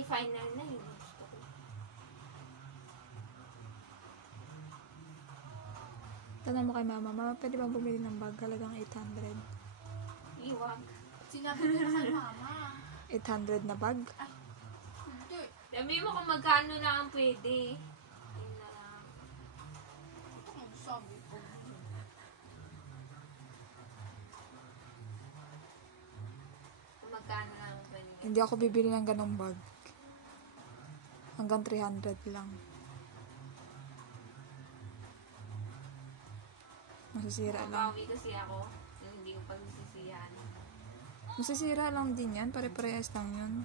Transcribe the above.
final na yun. Gusto ko. Tanong mo kay mama, pwede bang bumili ng bag? Halagang 800. Iwag. Sinabi ko na kay mama. 800 na bag? Ay, hindi. Sabi mo kung magkano na ang pwede. Yun na lang. Ito ang sabi ko. Kung magkano na ang pwede. Hindi ako bibili ng ganong bag. Hanggang 300 lang. Masisira lang. Mapawi kasi ako. Yung hindi ko pagsisisiyan. Masisira lang din yan. Pare-parehas lang yun.